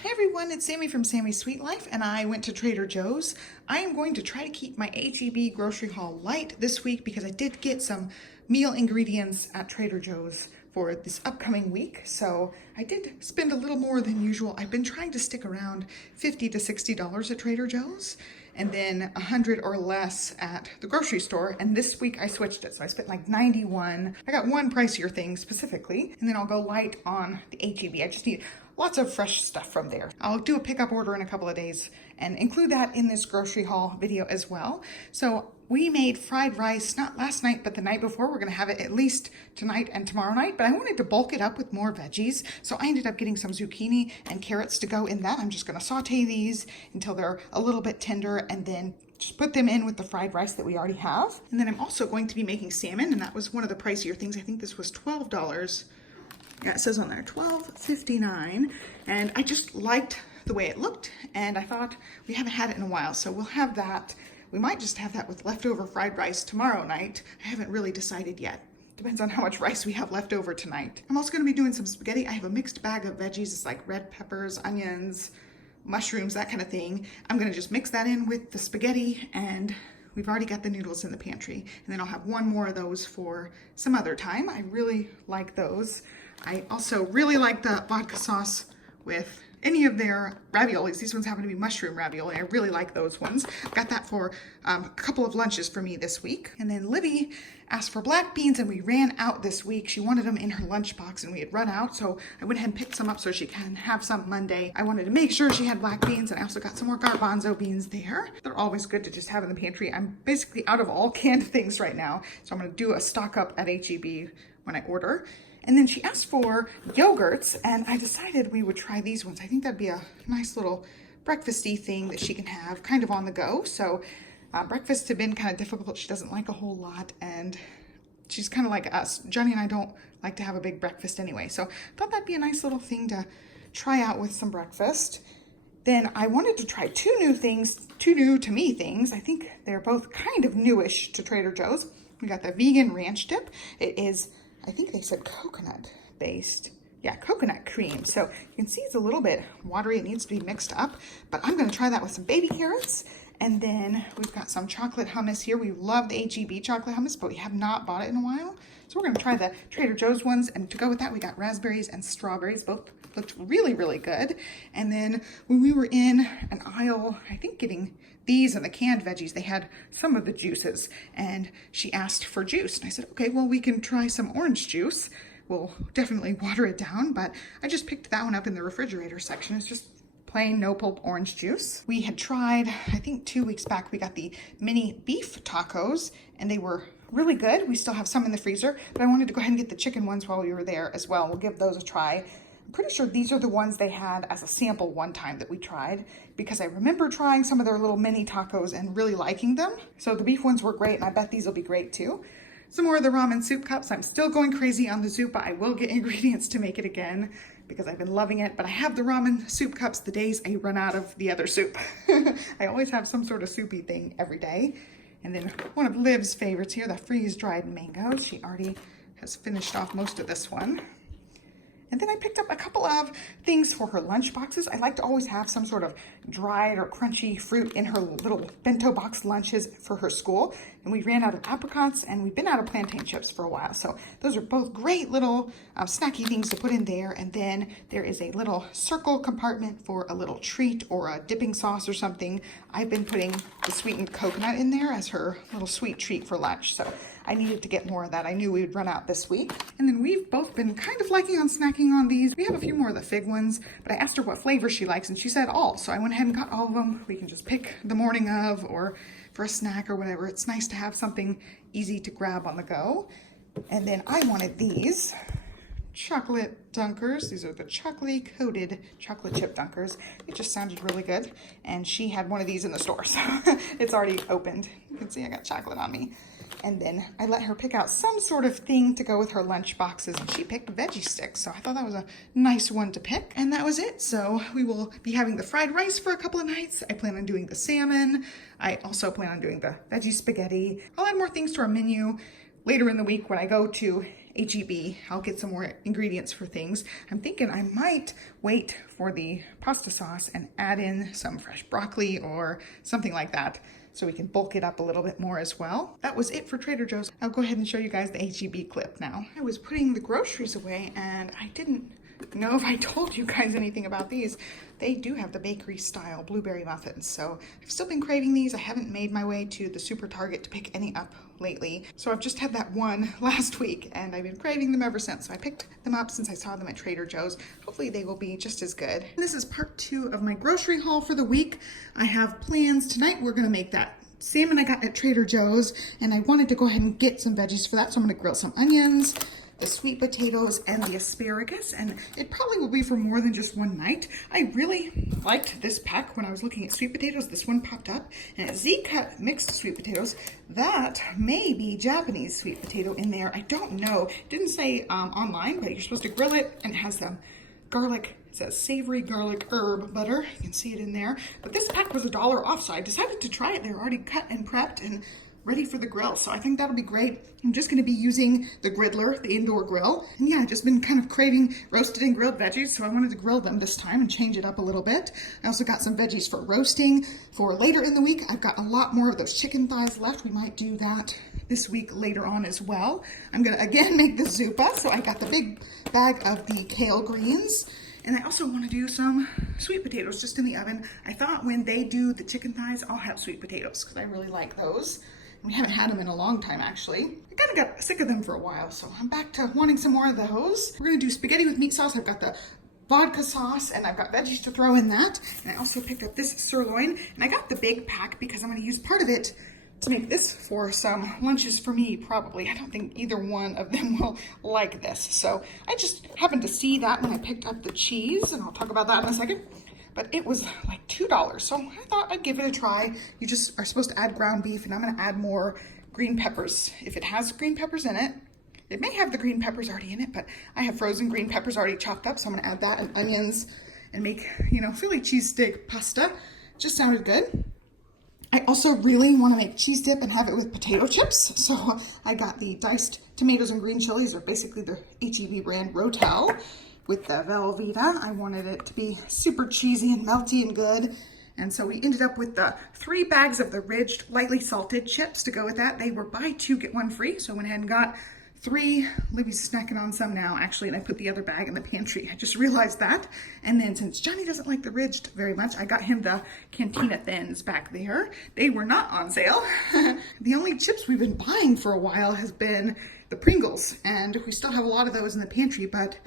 Hey everyone, it's Sammy from Sammy's Sweet Life, and I went to Trader Joe's. I am going to try to keep my HEB grocery haul light this week because I did get some meal ingredients at Trader Joe's for this upcoming week. So I did spend a little more than usual. I've been trying to stick around $50 to $60 at Trader Joe's and then $100 or less at the grocery store. And this week I switched it. So I spent like $91. I got one pricier thing specifically, and then I'll go light on the HEB. I just need lots of fresh stuff from there. I'll do a pickup order in a couple of days and include that in this grocery haul video as well. So we made fried rice, not last night, but the night before. We're gonna have it at least tonight and tomorrow night, but I wanted to bulk it up with more veggies. So I ended up getting some zucchini and carrots to go in that. I'm just gonna saute these until they're a little bit tender and then just put them in with the fried rice that we already have. And then I'm also going to be making salmon, and that was one of the pricier things. I think this was $12. Yeah, it says on there $12.59, and I just liked the way it looked, and I thought we haven't had it in a while, so we'll have that. We might just have that with leftover fried rice tomorrow night. I haven't really decided yet. Depends on how much rice we have left over tonight. I'm also going to be doing some spaghetti. I have a mixed bag of veggies. It's like red peppers, onions, mushrooms, that kind of thing. I'm going to just mix that in with the spaghetti, and we've already got the noodles in the pantry, and then I'll have one more of those for some other time. I really like those. I also really like the vodka sauce with any of their raviolis. These ones happen to be mushroom ravioli. I really like those ones. Got that for a couple of lunches for me this week. And then Livy asked for black beans, and we ran out this week. She wanted them in her lunchbox, and we had run out, so I went ahead and picked some up so she can have some Monday. I wanted to make sure she had black beans, and I also got some more garbanzo beans there. They're always good to just have in the pantry. I'm basically out of all canned things right now, so I'm gonna do a stock up at HEB when I order. And then she asked for yogurts, and I decided we would try these ones. I think that'd be a nice little breakfasty thing that she can have kind of on the go. So breakfasts have been kind of difficult. She doesn't like a whole lot, and she's kind of like us. Johnny and I don't like to have a big breakfast anyway. So I thought that'd be a nice little thing to try out with some breakfast. Then I wanted to try two new to me things. I think they're both kind of newish to Trader Joe's. We got the vegan ranch dip. It is, I think they said coconut based. Yeah, coconut cream. So you can see it's a little bit watery. It needs to be mixed up, but I'm going to try that with some baby carrots. And then we've got some chocolate hummus here. We love the HEB chocolate hummus, but we have not bought it in a while. So we're going to try the Trader Joe's ones. And to go with that, we got raspberries and strawberries. Both looked really, really good. And then when we were in an aisle, I think getting these and the canned veggies, they had some of the juices, and she asked for juice. And I said, okay, well, we can try some orange juice. We'll definitely water it down, but I just picked that one up in the refrigerator section. It's just plain no pulp orange juice. We had tried, I think 2 weeks back, we got the mini beef tacos, and they were really good. We still have some in the freezer, but I wanted to go ahead and get the chicken ones while we were there as well. We'll give those a try. I'm pretty sure these are the ones they had as a sample one time that we tried, because I remember trying some of their little mini tacos and really liking them. So the beef ones were great, and I bet these will be great too. Some more of the ramen soup cups. I'm still going crazy on the Zupa. I will get ingredients to make it again because I've been loving it, but I have the ramen soup cups the days I run out of the other soup. I always have some sort of soupy thing every day. And then one of Liv's favorites here, the freeze-dried mangoes. She already has finished off most of this one. And then I picked up a couple of things for her lunch boxes. I like to always have some sort of dried or crunchy fruit in her little bento box lunches for her school. And we ran out of apricots, and we've been out of plantain chips for a while. So those are both great little snacky things to put in there. And then there is a little circle compartment for a little treat or a dipping sauce or something. I've been putting the sweetened coconut in there as her little sweet treat for lunch. So I needed to get more of that. I knew we would run out this week. And then we've both been kind of liking on snacking on these. We have a few more of the fig ones, but I asked her what flavor she likes, and she said all. So I went ahead and got all of them. We can just pick the morning of or for a snack or whatever. It's nice to have something easy to grab on the go. And then I wanted these chocolate dunkers. These are the chocolatey coated chocolate chip dunkers. It just sounded really good. And she had one of these in the store, so it's already opened. You can see I got chocolate on me. And then I let her pick out some sort of thing to go with her lunch boxes, and she picked veggie sticks. So I thought that was a nice one to pick. And that was it. So we will be having the fried rice for a couple of nights. I plan on doing the salmon. I also plan on doing the veggie spaghetti. I'll add more things to our menu later in the week when I go to HEB. I'll get some more ingredients for things. I'm thinking I might wait for the pasta sauce and add in some fresh broccoli or something like that, so we can bulk it up a little bit more as well. That was it for Trader Joe's. I'll go ahead and show you guys the HEB clip now. I was putting the groceries away and I didn't know if I told you guys anything about these. They do have the bakery style blueberry muffins, so I've still been craving these. I haven't made my way to the Super Target to pick any up lately, so I've just had that one last week and I've been craving them ever since. So I picked them up since I saw them at Trader Joe's. Hopefully they will be just as good. This is part 2 of my grocery haul for the week. I have plans tonight. We're gonna make that salmon I got at Trader Joe's, and I wanted to go ahead and get some veggies for that, so I'm gonna grill some onions, the sweet potatoes, and the asparagus, and it probably will be for more than just one night. I really liked this pack when I was looking at sweet potatoes. This one popped up, and it's Z-cut mixed sweet potatoes. That may be Japanese sweet potato in there. I don't know. It didn't say online, but you're supposed to grill it, and it has some garlic. It says savory garlic herb butter. You can see it in there. But this pack was $1 off, so I decided to try it. They're already cut and prepped and ready for the grill, so I think that'll be great. I'm just going to be using the griddler, the indoor grill, and yeah, I've just been kind of craving roasted and grilled veggies, so I wanted to grill them this time and change it up a little bit. I also got some veggies for roasting for later in the week. I've got a lot more of those chicken thighs left. We might do that this week later on as well. I'm going to again make the zuppa, so I got the big bag of the kale greens. And I also want to do some sweet potatoes just in the oven. I thought when they do the chicken thighs, I'll have sweet potatoes because I really like those. We haven't had them in a long time, actually. I kind of got sick of them for a while, so I'm back to wanting some more of those. We're gonna do spaghetti with meat sauce. I've got the vodka sauce, and I've got veggies to throw in that. And I also picked up this sirloin, and I got the big pack because I'm gonna use part of it to make this for some lunches for me, probably. I don't think either one of them will like this. So I just happened to see that when I picked up the cheese, and I'll talk about that in a second. But it was like $2, so I thought I'd give it a try. You just are supposed to add ground beef, and I'm gonna add more green peppers. If it has green peppers in it, it may have the green peppers already in it, but I have frozen green peppers already chopped up, so I'm gonna add that and onions and make, Philly cheesesteak pasta. Just sounded good. I also really want to make cheese dip and have it with potato chips, so I got the diced tomatoes and green chilies, or basically the HEB brand Rotel, with the Velveeta. I wanted it to be super cheesy and melty and good. And so we ended up with the 3 bags of the ridged, lightly salted chips to go with that. They were buy 2, get 1 free. So I went ahead and got 3. Livy's snacking on some now, actually, and I put the other bag in the pantry. I just realized that. And then since Johnny doesn't like the ridged very much, I got him the Cantina Thins back there. They were not on sale. The only chips we've been buying for a while has been the Pringles, and we still have a lot of those in the pantry, but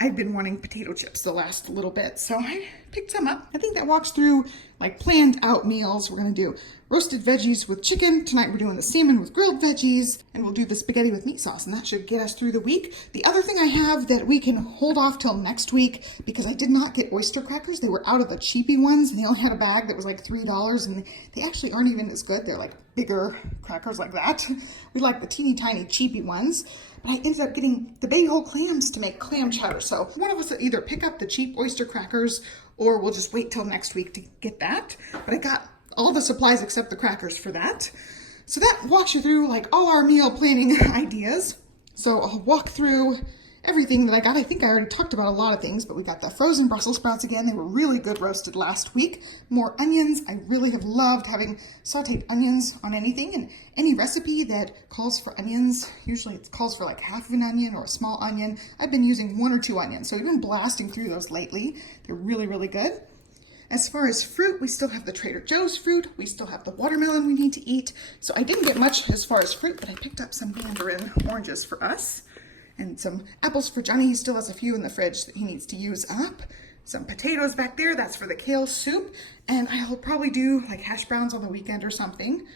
I've been wanting potato chips the last little bit, so I picked some up. I think that walks through like planned out meals. We're gonna do roasted veggies with chicken. Tonight we're doing the salmon with grilled veggies, and we'll do the spaghetti with meat sauce, and that should get us through the week. The other thing I have that we can hold off till next week, because I did not get oyster crackers. They were out of the cheapy ones, and they only had a bag that was like $3, and they actually aren't even as good. They're like bigger crackers like that. We like the teeny tiny cheapy ones. But I ended up getting the baby whole clams to make clam chowder. So one of us will either pick up the cheap oyster crackers, or we'll just wait till next week to get that. But I got all the supplies except the crackers for that. So that walks you through like all our meal planning ideas. So I'll walk through everything that I got. I think I already talked about a lot of things, but we got the frozen Brussels sprouts again. They were really good roasted last week. More onions. I really have loved having sauteed onions on anything, and any recipe that calls for onions, usually it calls for like half of an onion or a small onion. I've been using 1 or 2 onions, so we've been blasting through those lately. They're really, really good. As far as fruit, we still have the Trader Joe's fruit. We still have the watermelon we need to eat. So I didn't get much as far as fruit, but I picked up some mandarin oranges for us. And some apples for Johnny. He still has a few in the fridge that he needs to use up. Some potatoes back there. That's for the kale soup. And I'll probably do like hash browns on the weekend or something.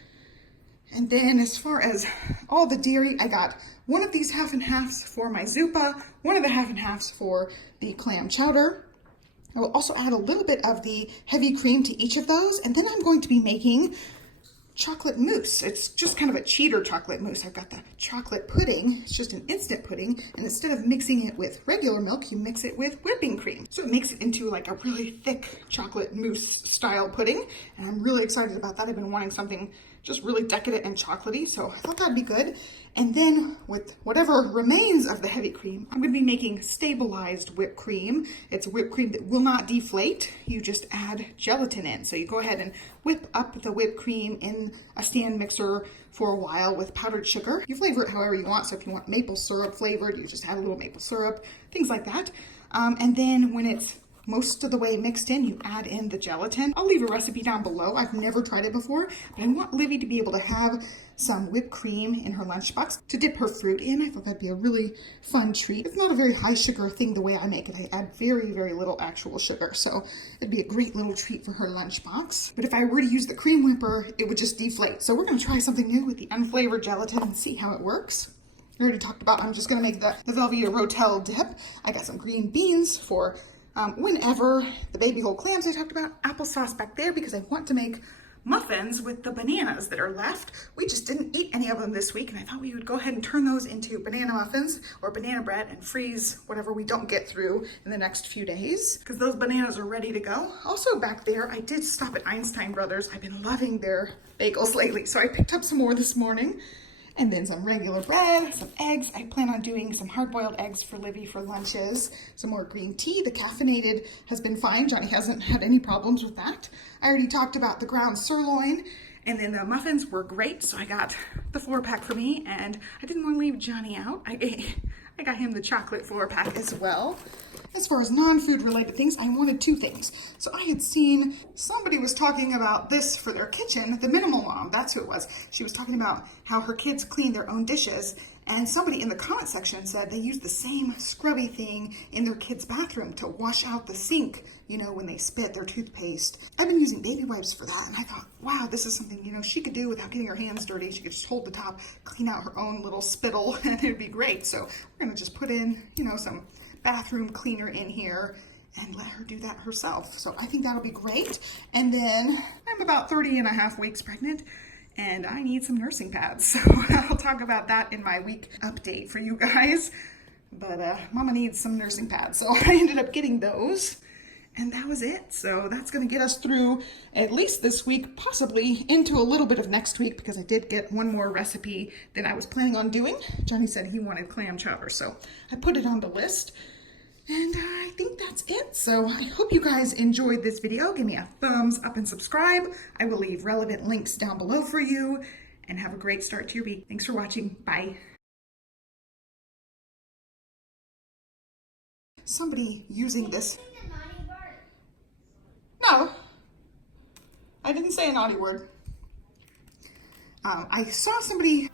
And then as far as all the dairy, I got one of these half and halves for my zuppa, one of the half and halves for the clam chowder. I will also add a little bit of the heavy cream to each of those. And then I'm going to be making chocolate mousse. It's just kind of a cheater chocolate mousse. I've got the chocolate pudding. It's just an instant pudding. And instead of mixing it with regular milk, you mix it with whipping cream. So it makes it into like a really thick chocolate mousse style pudding. And I'm really excited about that. I've been wanting something just really decadent and chocolatey. So I thought that'd be good. And then with whatever remains of the heavy cream, I'm going to be making stabilized whipped cream. It's whipped cream that will not deflate. You just add gelatin in. So you go ahead and whip up the whipped cream in a stand mixer for a while with powdered sugar. You flavor it however you want. So if you want maple syrup flavored, you just add a little maple syrup, things like that. And then when it's most of the way mixed in, you add in the gelatin. I'll leave a recipe down below. I've never tried it before, but I want Livy to be able to have some whipped cream in her lunchbox to dip her fruit in. I thought that'd be a really fun treat. It's not a very high sugar thing the way I make it. I add very, very little actual sugar, so it'd be a great little treat for her lunchbox. But if I were to use the cream whipper, it would just deflate. So we're gonna try something new with the unflavored gelatin and see how it works. I already talked about, I'm just gonna make the Velveeta Rotel dip. I got some green beans for whenever, the baby whole clams I talked about, applesauce back there because I want to make muffins with the bananas that are left. We just didn't eat any of them this week, and I thought we would go ahead and turn those into banana muffins or banana bread and freeze whatever we don't get through in the next few days because those bananas are ready to go. Also back there, I did stop at Einstein Brothers. I've been loving their bagels lately, so I picked up some more this morning. And then some regular bread, some eggs. I plan on doing some hard-boiled eggs for Livy for lunches. Some more green tea. The caffeinated has been fine. Johnny hasn't had any problems with that. I already talked about the ground sirloin. And then the muffins were great, so I got the 4-pack for me. And I didn't want to leave Johnny out. I got him the chocolate 4-pack as well. As far as non-food related things, I wanted 2 things. So I had seen somebody was talking about this for their kitchen, the Minimal Mom, that's who it was. She was talking about how her kids clean their own dishes, and somebody in the comment section said they use the same scrubby thing in their kids' bathroom to wash out the sink, you know, when they spit their toothpaste. I've been using baby wipes for that, and I thought, wow, this is something, you know, she could do without getting her hands dirty. She could just hold the top, clean out her own little spittle, and it'd be great. So we're gonna just put in, you know, some bathroom cleaner in here and let her do that herself. So I think that'll be great. And then I'm about 30.5 weeks pregnant and I need some nursing pads. So I'll talk about that in my week update for you guys. But Mama needs some nursing pads. So I ended up getting those and that was it. So that's gonna get us through at least this week, possibly into a little bit of next week because I did get one more recipe than I was planning on doing. Johnny said he wanted clam chowder, so I put it on the list. And I think that's it. So I hope you guys enjoyed this video. Give me a thumbs up and subscribe. I will leave relevant links down below for you. And have a great start to your week. Thanks for watching. Bye. Somebody using this. No, I didn't say a naughty word. I saw somebody